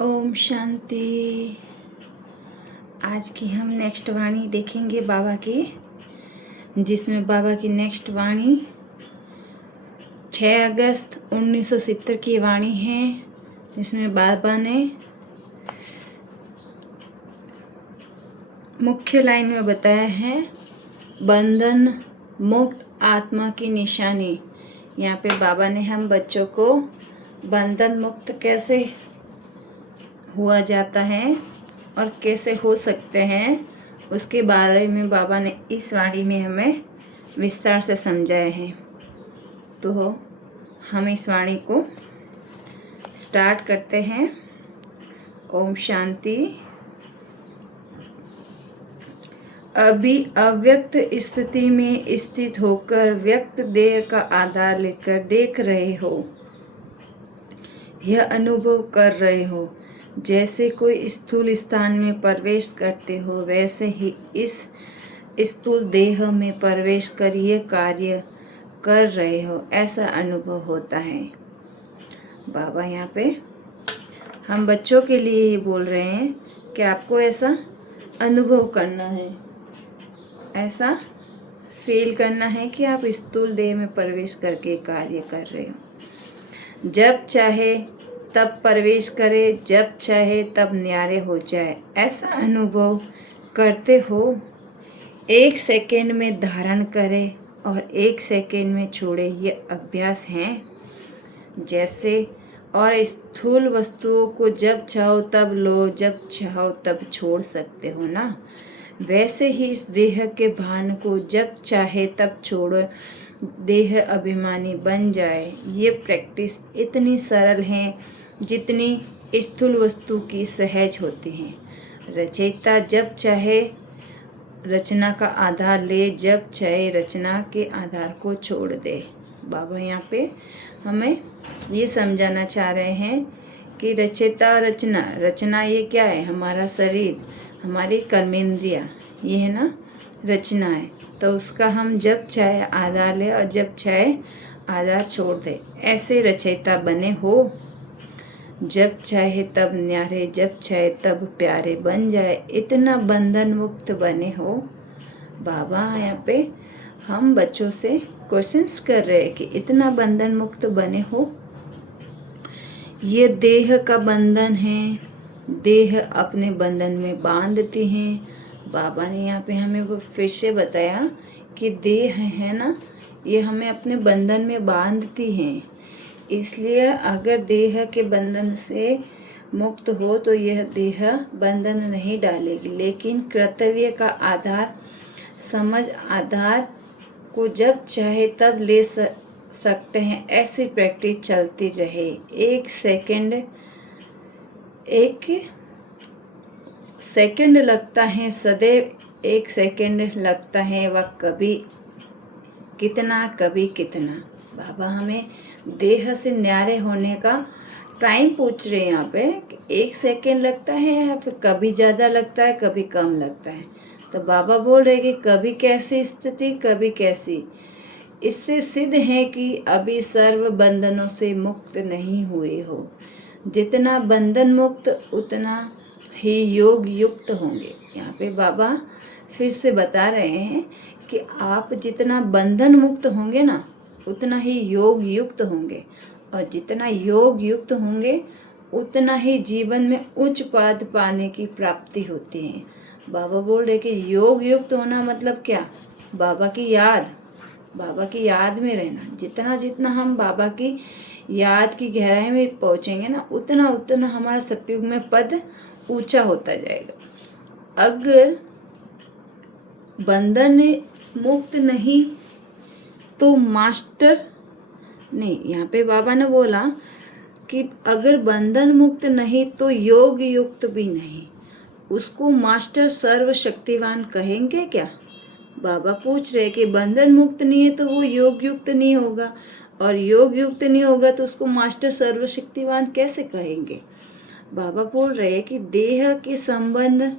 ओम शांति। आज की हम नेक्स्ट वाणी देखेंगे बाबा की, जिसमें बाबा की नेक्स्ट वाणी 6 अगस्त 1970 की वाणी है, जिसमें बाबा ने मुख्य लाइन में बताया है बंधन मुक्त आत्मा की निशानी। यहाँ पे बाबा ने हम बच्चों को बंधन मुक्त कैसे हुआ जाता है और कैसे हो सकते हैं उसके बारे में बाबा ने इस वाणी में हमें विस्तार से समझाए हैं। तो हम इस वाणी को स्टार्ट करते हैं। ओम शांति। अभी अव्यक्त स्थिति में स्थित होकर व्यक्त देह का आधार लेकर देख रहे हो, यह अनुभव कर रहे हो। जैसे कोई स्थूल स्थान में प्रवेश करते हो, वैसे ही इस स्थूल देह में प्रवेश कर ये कार्य कर रहे हो, ऐसा अनुभव होता है। बाबा यहाँ पे हम बच्चों के लिए ये बोल रहे हैं कि आपको ऐसा अनुभव करना है, ऐसा फील करना है कि आप स्थूल देह में प्रवेश करके कार्य कर रहे हो। जब चाहे तब प्रवेश करे, जब चाहे तब न्यारे हो जाए, ऐसा अनुभव करते हो। 1 सेकेंड में धारण करे और 1 सेकेंड में छोड़े, ये अभ्यास हैं। जैसे और स्थूल वस्तुओं को जब चाहो तब लो, जब चाहो तब छोड़ सकते हो ना, वैसे ही इस देह के भान को जब चाहे तब छोड़ो, देह अभिमानी बन जाए। ये प्रैक्टिस इतनी सरल है जितनी स्थूल वस्तु की सहज होती हैं। रचयिता जब चाहे रचना का आधार ले, जब चाहे रचना के आधार को छोड़ दे। बाबा यहाँ पे हमें ये समझाना चाह रहे हैं कि रचयिता रचना, रचना ये क्या है? हमारा शरीर, हमारी कर्मेंद्रियाँ, ये है ना रचना है। तो उसका हम जब चाहे आधार ले और जब चाहे आधार छोड़ दे, ऐसे रचयिता बने हो। जब चाहे तब न्यारे, जब चाहे तब प्यारे बन जाए, इतना बंधन मुक्त बने हो। बाबा यहाँ पे हम बच्चों से क्वेश्चंस कर रहे हैं कि इतना बंधन मुक्त बने हो। ये देह का बंधन है, देह अपने बंधन में बांधते हैं। बाबा ने यहाँ पे हमें वो फिर से बताया कि देह है ना, ये हमें अपने बंधन में बांधती हैं। इसलिए अगर देह के बंधन से मुक्त हो तो यह देह बंधन नहीं डालेगी, लेकिन कर्तव्य का आधार, समझ आधार को जब चाहे तब ले सकते हैं। ऐसी प्रैक्टिस चलती रहे। 1 सेकंड लगता है, सदैव 1 सेकंड लगता है, वह कभी कितना कभी कितना। बाबा हमें देह से न्यारे होने का टाइम पूछ रहे हैं यहाँ पे। 1 सेकेंड लगता है या फिर कभी ज़्यादा लगता है, कभी कम लगता है। तो बाबा बोल रहे कि कभी कैसी स्थिति, कभी कैसी। इससे सिद्ध है कि अभी सर्व बंधनों से मुक्त नहीं हुए हो। जितना बंधन मुक्त उतना ही योग युक्त होंगे। यहाँ पे बाबा फिर से बता रहे हैं कि आप जितना बंधन मुक्त होंगे ना, उतना ही योग युक्त होंगे, और जितना योग युक्त होंगे उतना ही जीवन में उच्च पद पाने की प्राप्ति होती है। बाबा बोल रहे कि योग युक्त होना मतलब क्या? बाबा की याद, बाबा की याद में रहना। जितना जितना हम बाबा की याद की गहराई में पहुँचेंगे ना, उतना उतना हमारा सतयुग में पद ऊंचा होता जाएगा। अगर बंधन मुक्त नहीं तो मास्टर नहीं, यहाँ पे बाबा ने बोला कि अगर बंधन मुक्त नहीं तो योग युक्त भी नहीं। उसको मास्टर सर्वशक्तिवान कहेंगे क्या? बाबा पूछ रहे कि बंधन मुक्त नहीं है तो वो योग युक्त नहीं होगा, और योग युक्त नहीं होगा तो उसको मास्टर सर्वशक्तिवान कैसे कहेंगे? बाबा बोल रहे कि देह के संबंध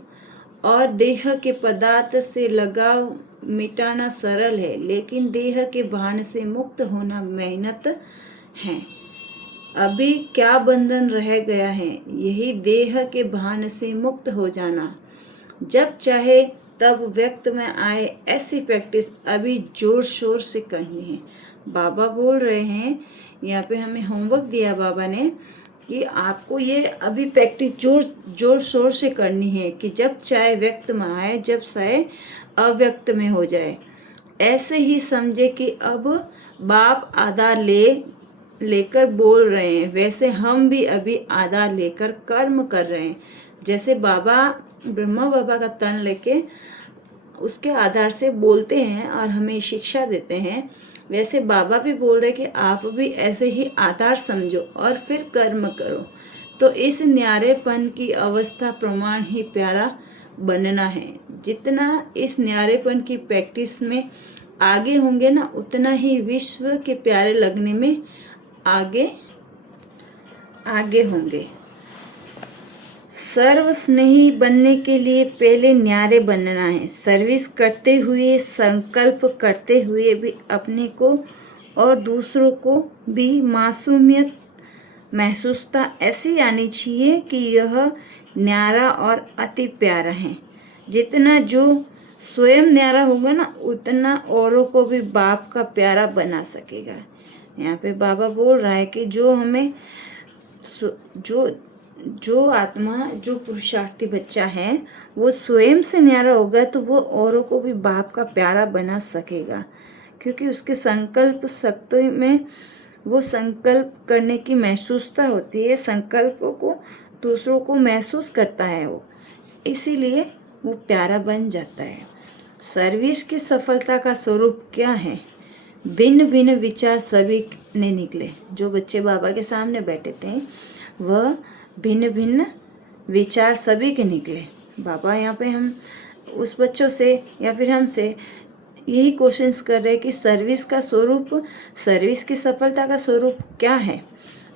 और देह के पदार्थ से लगाव मिटाना सरल है, लेकिन देह के भान से मुक्त होना मेहनत है। अभी क्या बंधन रह गया है, यही देह के भान से मुक्त हो जाना। जब चाहे तब व्यक्त में आए, ऐसी प्रैक्टिस अभी जोर शोर से करनी है। बाबा बोल रहे हैं, यहाँ पे हमें होमवर्क दिया बाबा ने कि आपको ये अभी प्रैक्टिस जोर जोर शोर से करनी है कि जब चाहे व्यक्त में आए, जब चाहे अव्यक्त में हो जाए। ऐसे ही समझे कि अब बाप आधार लेकर बोल रहे हैं, वैसे हम भी अभी आधार लेकर कर्म कर रहे हैं। जैसे बाबा ब्रह्मा बाबा का तन लेके उसके आधार से बोलते हैं और हमें शिक्षा देते हैं, वैसे बाबा भी बोल रहे कि आप भी ऐसे ही आधार समझो और फिर कर्म करो। तो इस न्यारेपन की अवस्था प्रमाण ही प्यारा बनना है। जितना इस न्यारेपन की प्रैक्टिस में आगे होंगे ना, उतना ही विश्व के प्यारे लगने में आगे आगे होंगे। सर्व स्नेही बनने के लिए पहले न्यारे बनना है। सर्विस करते हुए, संकल्प करते हुए भी अपने को और दूसरों को भी मासूमियत महसूसता ऐसी आनी चाहिए कि यह न्यारा और अति प्यारा है। जितना जो स्वयं न्यारा होगा ना, उतना औरों को भी बाप का प्यारा बना सकेगा। यहाँ पे बाबा बोल रहा है कि जो हमें जो आत्मा, जो पुरुषार्थी बच्चा है, वो स्वयं से न्यारा होगा तो वो औरों को भी बाप का प्यारा बना सकेगा, क्योंकि उसके संकल्प शक्ति में वो संकल्प करने की महसूसता होती है। संकल्पों को दूसरों को महसूस करता है वो, इसीलिए वो प्यारा बन जाता है। सर्विस की सफलता का स्वरूप क्या है? भिन्न भिन्न विचार सभी ने निकले। जो बच्चे बाबा के सामने बैठे थे, वह भिन्न भिन्न विचार सभी के निकले। बाबा यहाँ पे हम उस बच्चों से या फिर हमसे यही क्वेश्चंस कर रहे हैं कि सर्विस का स्वरूप, सर्विस की सफलता का स्वरूप क्या है?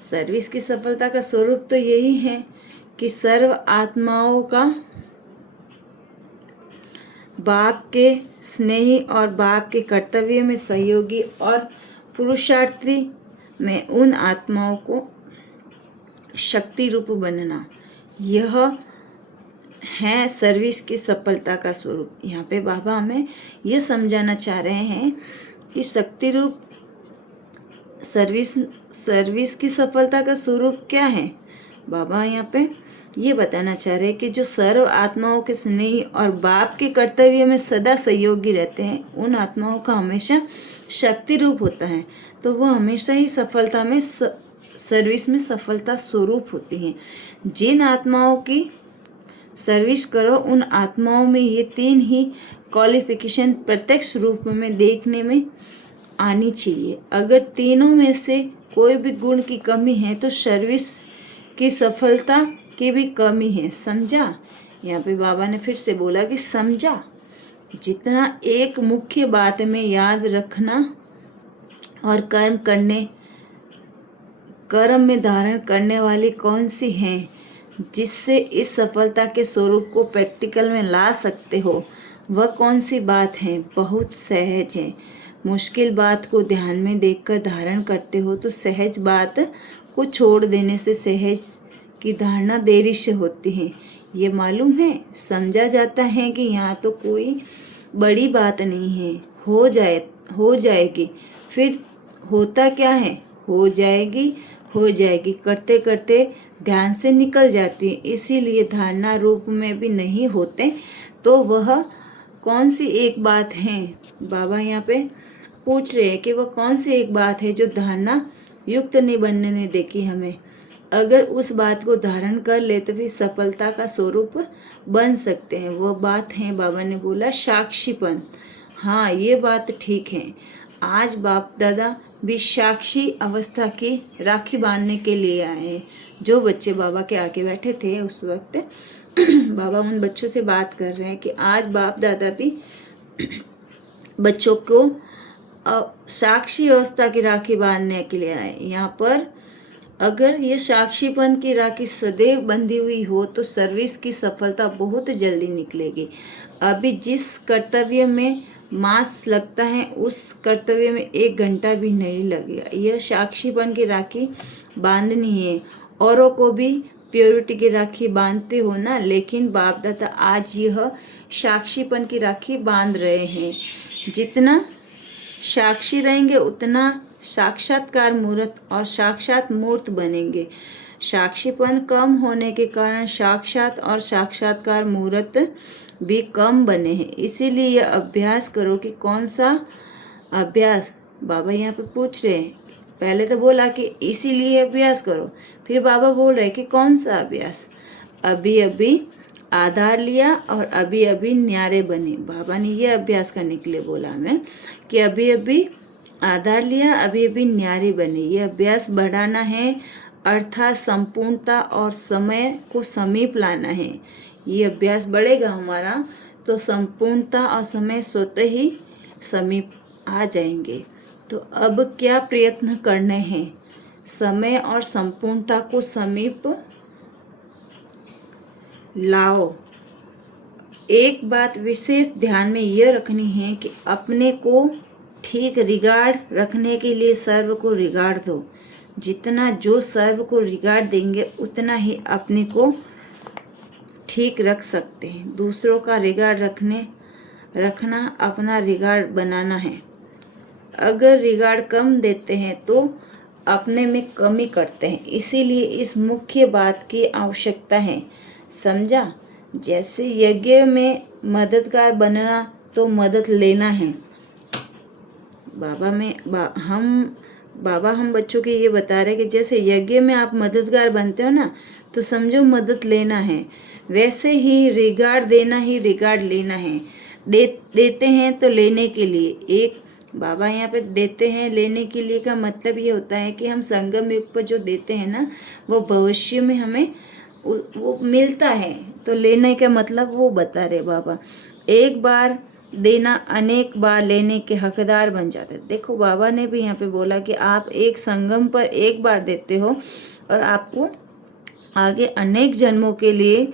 सर्विस की सफलता का स्वरूप तो यही है कि सर्व आत्माओं का बाप के स्नेही और बाप के कर्तव्य में सहयोगी और पुरुषार्थी में उन आत्माओं को शक्ति रूप बनना, यह है सर्विस की सफलता का स्वरूप। यहाँ पे बाबा हमें यह समझाना चाह रहे हैं कि शक्ति रूप सर्विस की सफलता का स्वरूप क्या है। बाबा यहाँ पे ये बताना चाह रहे हैं कि जो सर्व आत्माओं के स्नेही और बाप के कर्तव्य में सदा सहयोगी रहते हैं, उन आत्माओं का हमेशा शक्ति रूप होता है, तो वह हमेशा ही सफलता में सर्विस में सफलता स्वरूप होती हैं। जिन आत्माओं की सर्विस करो, उन आत्माओं में ये तीन ही क्वालिफिकेशन प्रत्यक्ष रूप में देखने में आनी चाहिए। अगर तीनों में से कोई भी गुण की कमी है तो सर्विस की सफलता की भी कमी है। समझा? यहाँ पे बाबा ने फिर से बोला कि समझा। जितना एक मुख्य बात में याद रखना और कर्म में धारण करने वाली कौन सी हैं, जिससे इस सफलता के स्वरूप को प्रैक्टिकल में ला सकते हो, वह कौन सी बात है? बहुत सहज है। मुश्किल बात को ध्यान में देखकर धारण करते हो तो सहज बात को छोड़ देने से सहज की धारणा देरी से होती है। ये मालूम है, समझा जाता है कि यहाँ तो कोई बड़ी बात नहीं है, हो जाएगी। फिर होता क्या है? हो जाएगी करते करते ध्यान से निकल जाती है। इसीलिए धारणा रूप में भी नहीं होते। तो वह कौन सी एक बात है? बाबा यहाँ पे पूछ रहे हैं कि वह कौन सी एक बात है जो धारणा युक्त नहीं बनने देगी हमें। अगर उस बात को धारण कर ले तो फिर सफलता का स्वरूप बन सकते हैं। वह बात है, बाबा ने बोला, साक्षीपन। हाँ, ये बात ठीक है। आज बाप दादा भी साक्षी अवस्था की राखी बांधने के लिए आए हैं। जो बच्चे बाबा के आगे बैठे थे उस वक्त बाबा उन बच्चों से बात कर रहे हैं कि आज बाप दादा भी बच्चों को साक्षी अवस्था की राखी बांधने के लिए आए। यहाँ पर अगर ये साक्षीपन की राखी सदैव बंधी हुई हो तो सर्विस की सफलता बहुत जल्दी निकलेगी। अभी जिस कर्तव्य में मास लगता है उस कर्तव्य में 1 घंटा भी नहीं लगेगा। यह साक्षीपन की राखी बांधनी है। औरों को भी प्योरिटी की राखी बांधते हो ना, लेकिन बाप दादा आज यह साक्षीपन की राखी बांध रहे हैं। जितना साक्षी रहेंगे उतना साक्षात्कार मूर्त और साक्षात मूर्त बनेंगे। साक्षीपन कम होने के कारण साक्षात और साक्षात्कार मूर्त भी कम बने हैं। इसीलिए यह अभ्यास करो कि कौन सा अभ्यास, बाबा यहाँ पे पूछ रहे हैं। पहले तो बोला कि इसीलिए अभ्यास करो, फिर बाबा बोल रहे कि कौन सा अभ्यास। अभी अभी आधार लिया और अभी अभी न्यारे बने। बाबा ने ये अभ्यास करने के लिए बोला हमें कि अभी अभी आधार लिया, अभी अभी न्यारे बने। ये अभ्यास बढ़ाना है, अर्थात संपूर्णता और समय को समीप लाना है। ये अभ्यास बढ़ेगा हमारा तो संपूर्णता और समय स्वतः ही समीप आ जाएंगे। तो अब क्या प्रयत्न करने हैं? समय और संपूर्णता को समीप लाओ। एक बात विशेष ध्यान में यह रखनी है कि अपने को ठीक रिगार्ड रखने के लिए सर्व को रिगार्ड दो। जितना जो सर्व को रिगार्ड देंगे उतना ही अपने को ठीक रख सकते हैं। दूसरों का रिगार्ड रखना अपना रिगार्ड बनाना है। अगर रिगार्ड कम देते हैं तो अपने में कमी करते हैं। इसीलिए इस मुख्य बात की आवश्यकता है। समझा? जैसे यज्ञ में मददगार बनना तो मदद लेना है। बाबा हम बच्चों के ये बता रहे हैं कि जैसे यज्ञ में आप मददगार बनते हो ना, तो समझो मदद लेना है। वैसे ही रिगार्ड देना ही रिगार्ड लेना है। देते हैं तो लेने के लिए। एक बाबा यहाँ पे देते हैं लेने के लिए का मतलब ये होता है कि हम संगम युग पर जो देते हैं ना, वो भविष्य में हमें वो मिलता है। तो लेने का मतलब वो बता रहे बाबा। एक बार देना अनेक बार लेने के हकदार बन जाते। देखो बाबा ने भी यहाँ पे बोला कि आप एक संगम पर एक बार देते हो और आपको आगे अनेक जन्मों के लिए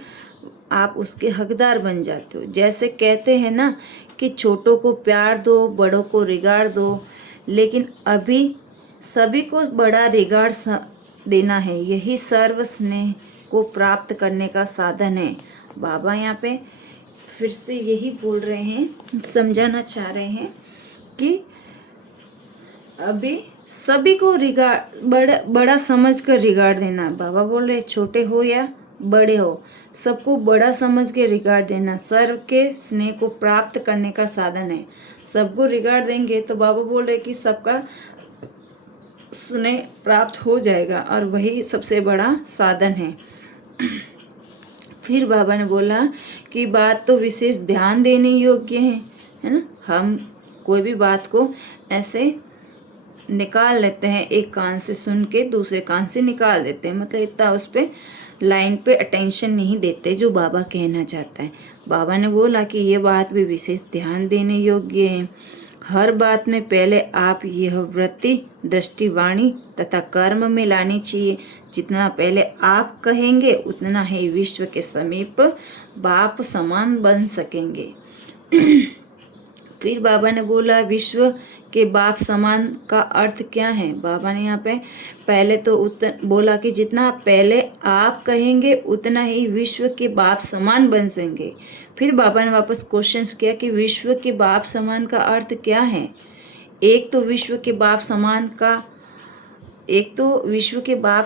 आप उसके हकदार बन जाते हो। जैसे कहते हैं ना कि छोटों को प्यार दो, बड़ों को रिगार्ड दो, लेकिन अभी सभी को बड़ा रिगार्ड देना है। यही सर्व स्नेह को प्राप्त करने का साधन है। बाबा यहाँ पे फिर से यही बोल रहे हैं, समझाना चाह रहे हैं कि अभी सभी को रिगार्ड बड़ा समझकर रिगार्ड देना। बाबा बोल रहे छोटे हो या बड़े हो, सबको बड़ा समझ के रिगार्ड देना सर्व के स्नेह को प्राप्त करने का साधन है। सबको रिगार्ड देंगे तो बाबा बोल रहे कि सबका स्नेह प्राप्त हो जाएगा और वही सबसे बड़ा साधन है। फिर बाबा ने बोला कि बात तो विशेष ध्यान देने योग्य है ना। हम कोई भी बात को ऐसे निकाल लेते हैं, एक कान से सुन के दूसरे कान से निकाल देते हैं, मतलब इतना उस पर लाइन पे अटेंशन नहीं देते जो बाबा कहना चाहता है। बाबा ने बोला कि ये बात भी विशेष ध्यान देने योग्य है। हर बात में पहले आप यह वृत्ति दृष्टि वाणी तथा कर्म में लानी चाहिए। जितना पहले आप कहेंगे उतना ही विश्व के समीप बाप समान बन सकेंगे। फिर बाबा ने बोला विश्व के बाप समान का अर्थ क्या है। बाबा ने यहाँ पे पहले तो बोला कि जितना पहले आप कहेंगे उतना ही विश्व के बाप समान बन सकेंगे। फिर बाबा ने वापस क्वेश्चंस किया कि विश्व के बाप समान का अर्थ क्या है। एक तो विश्व के बाप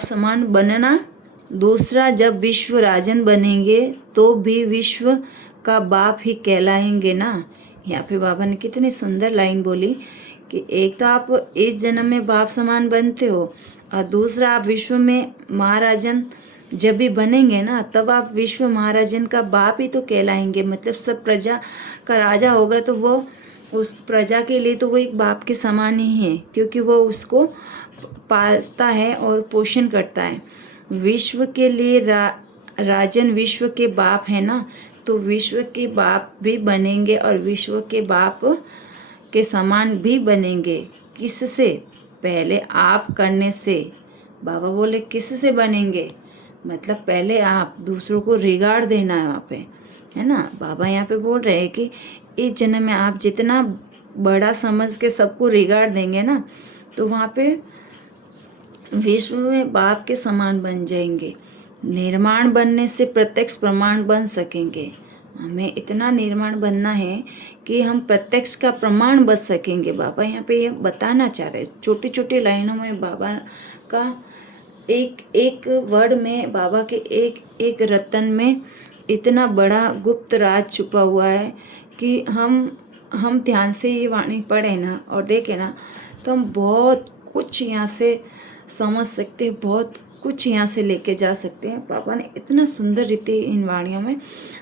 समान बनना, दूसरा जब विश्व राजन बनेंगे तो भी विश्व का बाप ही कहलाएंगे ना। यहाँ पे बाबा ने कितनी सुंदर लाइन बोली कि एक तो आप इस जन्म में बाप समान बनते हो और दूसरा आप विश्व में महाराजन जब भी बनेंगे ना तब आप विश्व महाराजन का बाप ही तो कहलाएंगे। मतलब सब प्रजा का राजा होगा तो वो उस प्रजा के लिए तो वो एक बाप के समान ही है, क्योंकि वो उसको पालता है और पोषण करता है। विश्व के लिए राजन विश्व के बाप है ना, तो विश्व के बाप भी बनेंगे और विश्व के बाप के समान भी बनेंगे। किससे? पहले आप करने से। बाबा बोले किससे बनेंगे? मतलब पहले आप दूसरों को रिगार्ड देना है वहाँ पे, है ना। बाबा यहाँ पे बोल रहे हैं कि इस जन्म में आप जितना बड़ा समझ के सबको रिगार्ड देंगे ना, तो वहाँ पे विश्व में बाप के समान बन जाएंगे। निर्माण बनने से प्रत्यक्ष प्रमाण बन सकेंगे। हमें इतना निर्माण बनना है कि हम प्रत्यक्ष का प्रमाण बन सकेंगे। बाबा यहाँ पे ये बताना चाह रहे हैं। छोटी छोटी लाइनों में बाबा का एक एक वर्ड में, बाबा के एक एक रतन में इतना बड़ा गुप्त राज छुपा हुआ है कि हम ध्यान से ये वाणी पढ़े ना और देखें ना, तो हम बहुत कुछ यहाँ से समझ सकते हैं, बहुत कुछ यहाँ से लेके जा सकते हैं। पापा ने इतना सुंदर रीति इन वाणियों में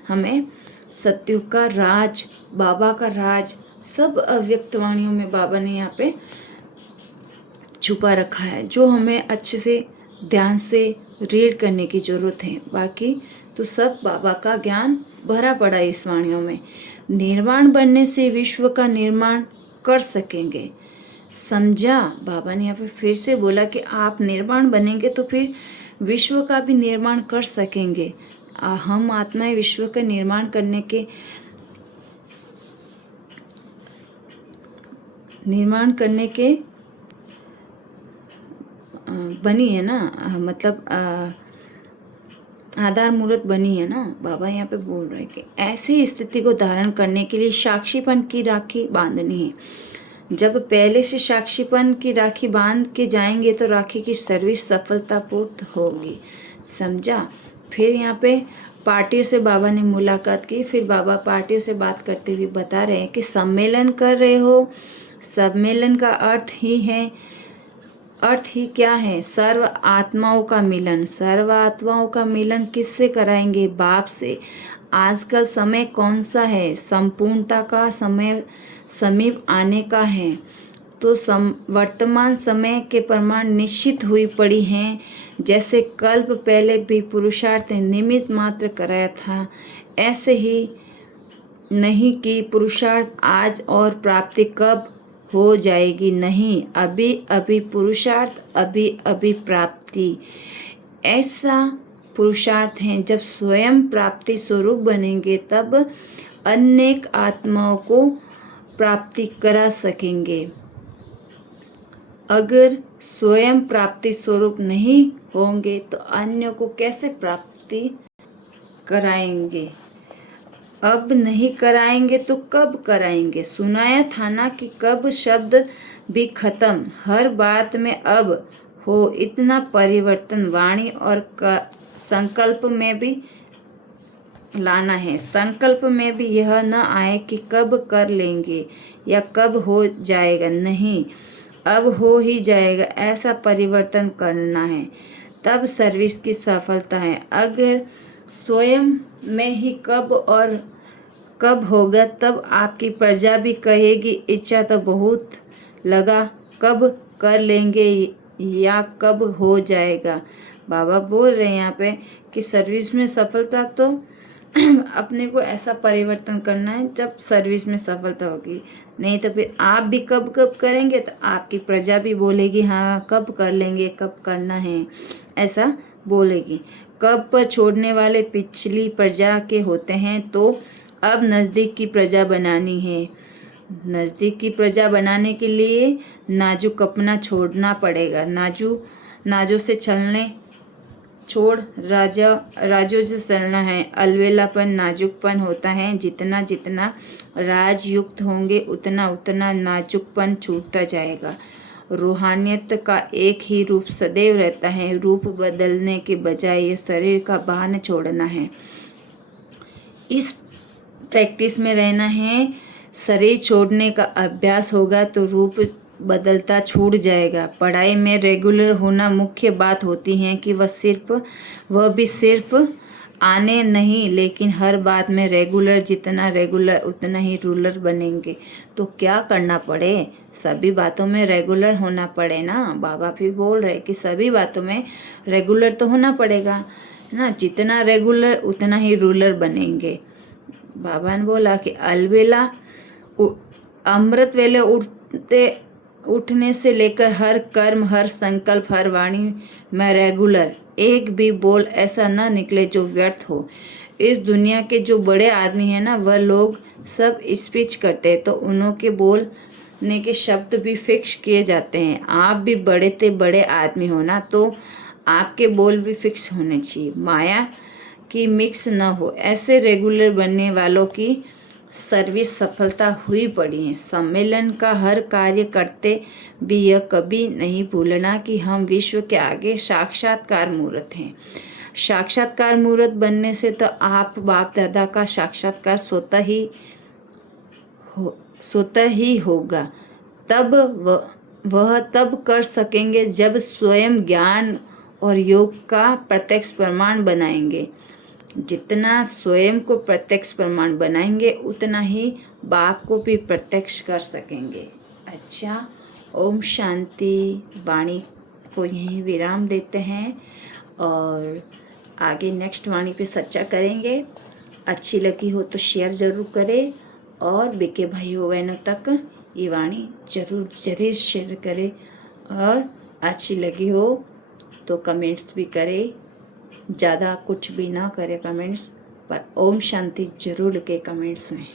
हमें सत्युग का राज, बाबा का राज, सब अव्यक्त वाणियों में बाबा ने यहाँ पे छुपा रखा है, जो हमें अच्छे से ध्यान से रीड करने की ज़रूरत है। बाकी तो सब बाबा का ज्ञान भरा पड़ा है इस वाणियों में। निर्माण बनने से विश्व का निर्माण कर सकेंगे। समझा? बाबा ने यहाँ पे फिर से बोला कि आप निर्माण बनेंगे तो फिर विश्व का भी निर्माण कर सकेंगे। हम आत्माएं विश्व का निर्माण करने के बनी है ना, मतलब आधार मूर्त बनी है ना। बाबा यहाँ पे बोल रहे हैं कि ऐसी स्थिति को धारण करने के लिए साक्षीपन की राखी बांधनी है। जब पहले से साक्षीपन की राखी बांध के जाएंगे तो राखी की सर्विस सफलतापूर्ण होगी। समझा? फिर यहाँ पे पार्टियों से बाबा ने मुलाकात की। फिर बाबा पार्टियों से बात करते हुए बता रहे हैं कि सम्मेलन कर रहे हो। सम्मेलन का अर्थ ही क्या है? सर्व आत्माओं का मिलन। सर्व आत्माओं का मिलन किससे कराएंगे? बाप से। आज का समय कौन सा है? संपूर्णता का समय समीप आने का है। तो वर्तमान समय के प्रमाण निश्चित हुई पड़ी हैं। जैसे कल्प पहले भी पुरुषार्थ निमित्त मात्र कराया था, ऐसे ही नहीं कि पुरुषार्थ आज और प्राप्ति कब हो जाएगी। नहीं, अभी अभी पुरुषार्थ, अभी अभी प्राप्ति। ऐसा पुरुषार्थ है जब स्वयं प्राप्ति स्वरूप बनेंगे तब अनेक आत्माओं को प्राप्ति करा सकेंगे। अगर स्वयं प्राप्ति स्वरूप नहीं होंगे तो अन्य को कैसे प्राप्ति कराएंगे? अब नहीं कराएंगे तो कब कराएंगे? सुनाया था ना कि कब शब्द भी खत्म। हर बात में अब हो इतना परिवर्तन वाणी और संकल्प में भी लाना है। संकल्प में भी यह न आए कि कब कर लेंगे या कब हो जाएगा। नहीं, अब हो ही जाएगा, ऐसा परिवर्तन करना है, तब सर्विस की सफलता है। अगर स्वयं में ही कब होगा तब आपकी प्रजा भी कहेगी इच्छा तो बहुत लगा, कब कर लेंगे या कब हो जाएगा। बाबा बोल रहे हैं यहाँ पे कि सर्विस में सफलता तो अपने को ऐसा परिवर्तन करना है जब सर्विस में सफलता होगी। नहीं तो फिर आप भी कब कब करेंगे तो आपकी प्रजा भी बोलेगी हाँ कब कर लेंगे, कब करना है, ऐसा बोलेगी। कब पर छोड़ने वाले पिछली प्रजा के होते हैं, तो अब नज़दीक की प्रजा बनानी है। नज़दीक की प्रजा बनाने के लिए नाजुक अपना छोड़ना पड़ेगा। नाजों से चलने छोड़ राजों से चलना है। अलवेलापन नाजुकपन होता है। जितना जितना राजयुक्त होंगे उतना उतना नाजुकपन छूटता जाएगा। रूहानियत का एक ही रूप सदैव रहता है। रूप बदलने के बजाय ये शरीर का बाहन छोड़ना है। इस प्रैक्टिस में रहना है। शरीर छोड़ने का अभ्यास होगा तो रूप बदलता छूट जाएगा। पढ़ाई में रेगुलर होना मुख्य बात होती है कि वह भी सिर्फ आने नहीं, लेकिन हर बात में रेगुलर। जितना रेगुलर उतना ही रूलर बनेंगे। तो क्या करना पड़े? सभी बातों में रेगुलर होना पड़े ना। बाबा भी बोल रहे कि सभी बातों में रेगुलर तो होना पड़ेगा ना। जितना रेगुलर उतना ही रूलर बनेंगे। बाबा ने बोला कि अलवेला अमृत वेले उठते उठने से लेकर हर कर्म, हर संकल्प, हर वाणी में रेगुलर, एक भी बोल ऐसा ना निकले जो व्यर्थ हो। इस दुनिया के जो बड़े आदमी हैं ना, वह लोग सब स्पीच करते हैं तो उन्होंने बोलने के शब्द भी फिक्स किए जाते हैं। आप भी बड़े ते बड़े आदमी हो ना, तो आपके बोल भी फिक्स होने चाहिए, माया की मिक्स ना हो। ऐसे रेगुलर बनने वालों की सर्विस सफलता हुई पड़ी है। सम्मेलन का हर कार्य करते भी यह कभी नहीं भूलना कि हम विश्व के आगे साक्षात्कार मूर्त हैं। साक्षात्कार मूर्त बनने से तो आप बाप दादा का साक्षात्कार स्वतः ही होगा। तब वह तब कर सकेंगे जब स्वयं ज्ञान और योग का प्रत्यक्ष प्रमाण बनाएंगे। जितना स्वयं को प्रत्यक्ष प्रमाण बनाएंगे उतना ही बाप को भी प्रत्यक्ष कर सकेंगे। अच्छा, ओम शांति। वाणी को यहीं विराम देते हैं और आगे नेक्स्ट वाणी पे चर्चा करेंगे। अच्छी लगी हो तो शेयर ज़रूर करें और बिके भाइयों बहनों तक ये वाणी ज़रूर शेयर करें और अच्छी लगी हो तो कमेंट्स भी करें। ज़्यादा कुछ भी ना करें कमेंट्स पर, ओम शांति जरूर लिखे कमेंट्स में।